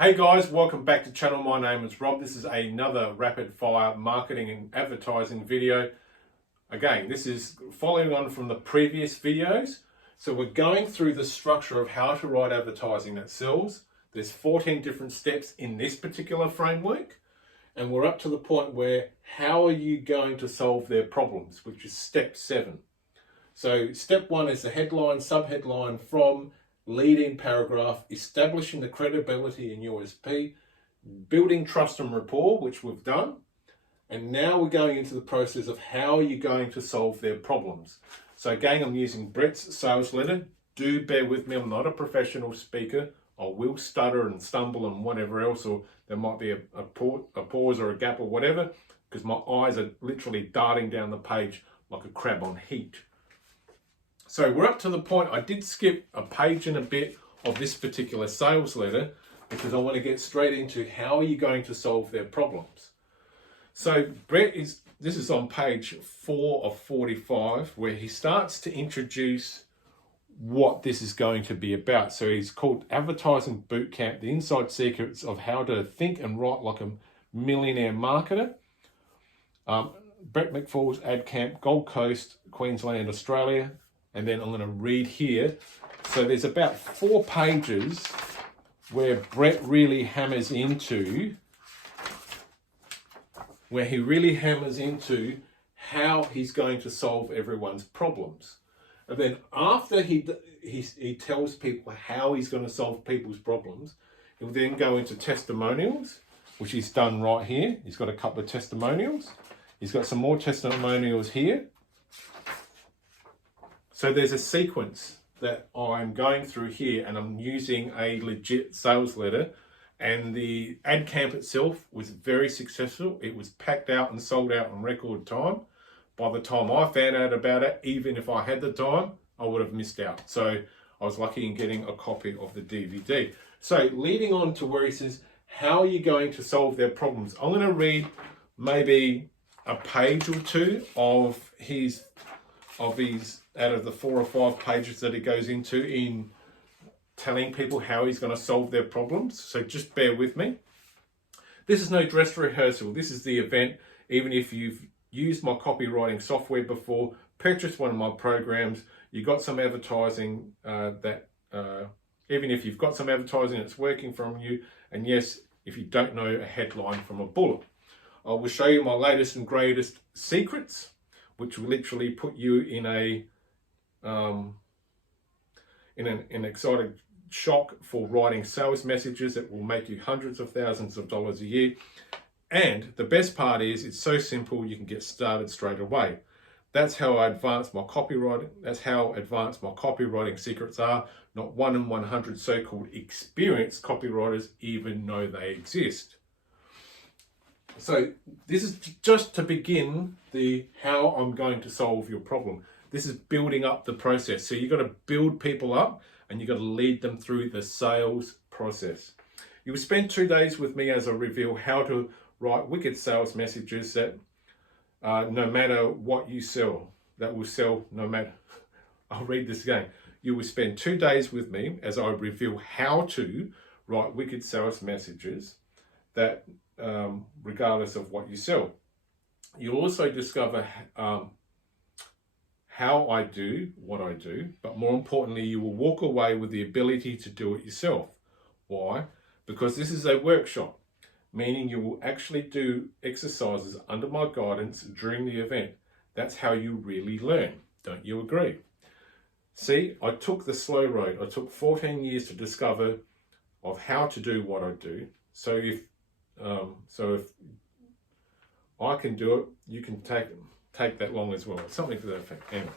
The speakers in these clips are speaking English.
Hey guys, welcome back to the channel. My name is Rob. This is another rapid fire marketing and advertising video. Again, this is following on from the previous videos. So we're going through the structure of how to write advertising that sells. There's 14 different steps in this particular framework. And we're up to the point where how are you going to solve their problems, which is step 7. So step 1 is the headline, subheadline, from, lead-in paragraph, establishing the credibility in USP, building trust and rapport, which we've done. And now we're going into the process of how you're going to solve their problems. So again, I'm using Brett's sales letter. Do bear with me, I'm not a professional speaker. I will stutter and stumble and whatever else, or there might be a pause or a gap or whatever, because my eyes are literally darting down the page like a crab on heat. So we're up to the point, I did skip a page and a bit of this particular sales letter because I want to get straight into how are you going to solve their problems. So this is on page 4 of 45, where he starts to introduce what this is going to be about. So he's called Advertising Bootcamp, the inside secrets of how to think and write like a millionaire marketer. Brett McFall's Ad Camp, Gold Coast, Queensland, Australia. And then I'm going to read here. So there's about 4 pages where Brett really hammers into, how he's going to solve everyone's problems. And then after he tells people how he's going to solve people's problems, he'll then go into testimonials, which he's done right here. He's got a couple of testimonials. He's got some more testimonials here. So there's a sequence that I'm going through here, and I'm using a legit sales letter, and the ad camp itself was very successful. It was packed out and sold out in record time. By the time I found out about it, even if I had the time, I would have missed out. So I was lucky in getting a copy of the DVD. So leading on to where he says, how are you going to solve their problems? I'm going to read maybe a page or two of his out of the 4 or 5 pages that he goes into in telling people how he's going to solve their problems. So just bear with me. This is no dress rehearsal. This is the event. Even if you've used my copywriting software before, purchased one of my programs, you got some advertising even if you've got some advertising that's working from you, and yes, if you don't know a headline from a bullet. I will show you my latest and greatest secrets, which will literally put you in an exciting shock for writing sales messages that will make you hundreds of thousands of dollars a year. And the best part is it's so simple you can get started straight away. That's how advanced my copywriting secrets are. Not 1 in 100 so-called experienced copywriters even know they exist. So this is just to begin the how I'm going to solve your problem. This is building up the process. So you've got to build people up and you've got to lead them through the sales process. You will spend 2 days with me as I reveal how to write wicked sales messages that no matter what you sell, that will sell no matter. I'll read this again. You will spend 2 days with me as I reveal how to write wicked sales messages that regardless of what you sell. You'll also discover how I do what I do, but more importantly, you will walk away with the ability to do it yourself. Why? Because this is a workshop, meaning you will actually do exercises under my guidance during the event. That's how you really learn. Don't you agree? See, I took the slow road. I took 14 years to discover of how to do what I do. So if I can do it, you can take that long as well. Something to that effect. Anyway,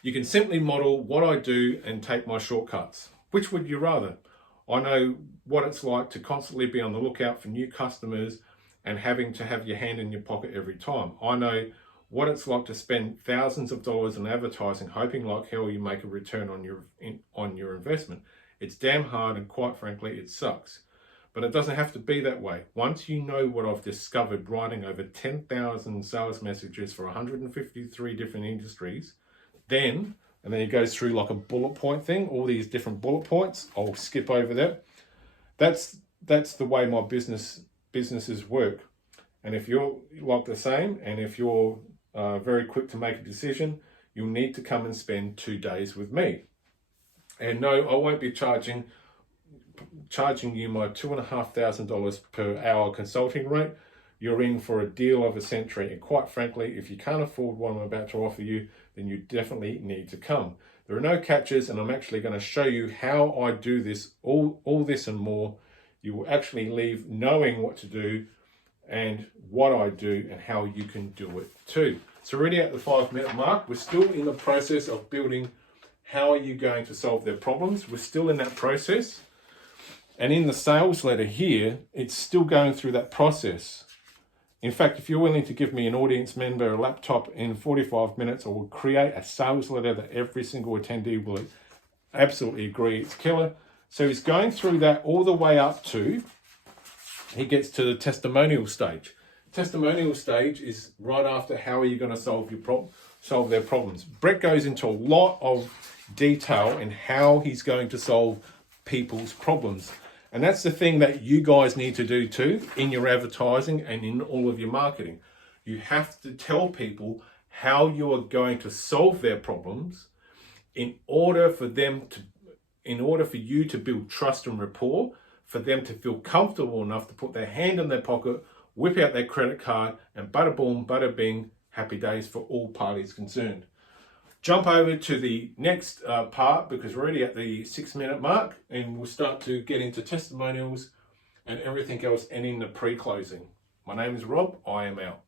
you can simply model what I do and take my shortcuts. Which would you rather? I know what it's like to constantly be on the lookout for new customers and having to have your hand in your pocket every time. I know what it's like to spend thousands of dollars in advertising, hoping like hell you make a return on your investment. It's damn hard, and quite frankly, it sucks. But it doesn't have to be that way. Once you know what I've discovered writing over 10,000 sales messages for 153 different industries, and then it goes through like a bullet point thing, all these different bullet points. I'll skip over that. That's the way my businesses work. And if you're like the same, and if you're very quick to make a decision, you'll need to come and spend 2 days with me. And no, I won't be charging you my $2,500 per hour consulting rate. You're in for a deal of a century. And quite frankly, if you can't afford what I'm about to offer you, then you definitely need to come. There are no catches, and I'm actually going to show you how I do this, all this and more. You will actually leave knowing what to do and what I do and how you can do it too. So already at the 5-minute mark, we're still in the process of building how are you going to solve their problems. We're still in that process. And in the sales letter here, it's still going through that process. In fact, if you're willing to give me an audience member a laptop in 45 minutes, I will create a sales letter that every single attendee will absolutely agree it's killer. So he's going through that all the way up to, he gets to the testimonial stage. Testimonial stage is right after how are you going to solve their problems. Brett goes into a lot of detail in how he's going to solve people's problems. And that's the thing that you guys need to do too in your advertising and in all of your marketing. You have to tell people how you are going to solve their problems in order for you to build trust and rapport, for them to feel comfortable enough to put their hand in their pocket, whip out their credit card, and bada boom, bada bing, happy days for all parties concerned. Jump over to the next part, because we're already at the 6-minute mark, and we'll start to get into testimonials and everything else, and in the pre-closing. My name is Rob. I am out.